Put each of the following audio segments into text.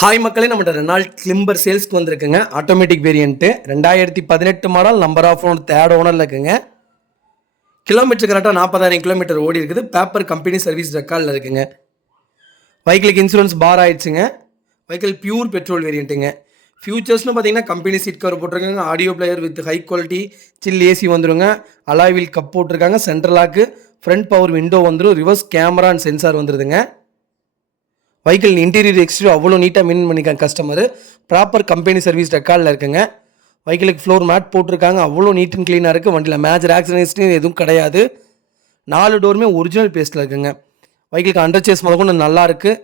Hi மக்களே, நம்ம Reynold climber சேல்ஸ்க்கு வந்திருக்குங்க. Automatic variant 2018 model, number of owner, third ஓனரில் இருக்குங்க. கிலோமீட்டர் கரெக்டாக 40,000 கிலோமீட்டர் ஓடி இருக்குது. பேப்பர் கம்பெனி சர்வீஸ் ரெக்கார்டில் இருக்குங்க. வெஹிக்கிளுக்கு இன்சூரன்ஸ் பார் ஆயிடுச்சுங்க. வெஹிக்கிள் பியூர் பெட்ரோல் வேரியண்ட்டுங்க. ஃபியூச்சர்ஸ்னு பார்த்தீங்கன்னா கம்பெனி சீட் கவர் போட்டிருக்காங்க. Audio player with high quality chill AC வந்துருங்க. அலாய் வீல் கப் போட்டிருக்காங்க. Central lock, front power window வந்துடும். ரிவர்ஸ் கேமரா அண்ட் சென்சார் வந்துடுதுங்க. வெஹிக்கிள் இன்டீரியர் எக்ஸ்டீரியர் அவ்வளோ நீட்டாக மெயின்டைன் பண்ணியிருக்காங்க கஸ்டமர். ப்ராப்பர் கம்பெனி சர்வீஸ் ரெக்கார்டில் இருக்குங்க. வெஹிக்கிளுக்கு ஃப்ளோர் மேட் போட்டிருக்காங்க. அவ்வளோ நீட் அண்ட் க்ளீனாக இருக்குது. வண்டியில் மேஜர் ஆக்சிடென்ட்ஸ்னு எதுவும் கிடையாது. 4 டோருமே ஒரிஜினல் பேஸ்ட்டில் இருக்குங்க. வெஹிக்கிளுக்கு அண்டர் சேஸ் முதல்கொண்டு நல்லா இருக்குது.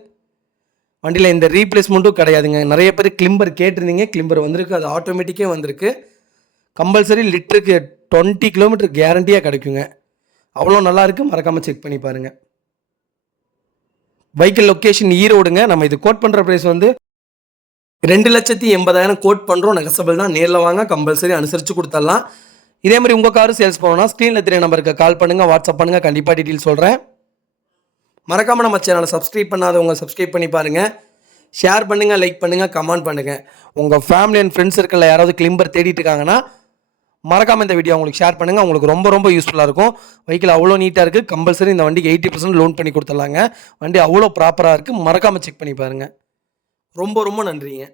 வண்டியில் இந்த ரீப்ளேஸ்மெண்ட்டும் கிடையாதுங்க. நிறைய பேர் கிளிம்பர் கேட்டிருந்தீங்க. கிளிம்பர் வந்திருக்கு, அது ஆட்டோமேட்டிக்கே வந்திருக்கு. கம்பல்சரி லிட்டருக்கு 20 கிலோமீட்டர் கேரண்டியாக கிடைக்குங்க. அவ்வளோ நல்லாயிருக்கு. மறக்காமல் செக் பண்ணி பாருங்கள். வெஹிக்கிள் லொக்கேஷன் ஈரோடுங்க. நம்ம இது கோட் பண்ணுற ப்ரைஸ் வந்து 2,80,000 கோட் பண்ணுறோம். நெகசபிள் தான். நேரில் வாங்க, கம்பல்சரி அனுசரித்து கொடுத்துடலாம். இதே மாதிரி உங்கள் காரு சேல்ஸ் பண்ணணும்னா ஸ்க்ரீனில் தெரிய நம்பருக்கு கால் பண்ணுங்கள், வாட்ஸ்அப் பண்ணுங்கள். கண்டிப்பாக டீட்டெயில் சொல்கிறேன். மறக்காமல் நம்ம சேனலை சப்ஸ்கிரைப் பண்ணாதவங்க சப்ஸ்கிரைப் பண்ணி பாருங்கள். ஷேர் பண்ணுங்கள், லைக் பண்ணுங்கள், கமெண்ட் பண்ணுங்கள். உங்கள் ஃபேமிலி அண்ட் ஃப்ரெண்ட்ஸ் சர்க்கிளில் யாராவது கிளிம்பர் தேடிட்டு இருக்காங்கன்னா மறக்காமல் இந்த வீடியோ உங்களுக்கு ஷேர் பண்ணுங்கள். உங்களுக்கு ரொம்ப யூஸ்ஃபுல்லாக இருக்கும். வெஹிக்கிள் அவ்வளோ நீட்டாக இருக்குது. கம்பல்சரி இந்த வண்டிக்கு 80% லோன் பண்ணி கொடுத்துடலாங்க. வண்டி அவ்வளோ ப்ராப்பராக இருக்குது. மறக்காமல் செக் பண்ணி பாருங்கள். ரொம்ப நன்றிங்க.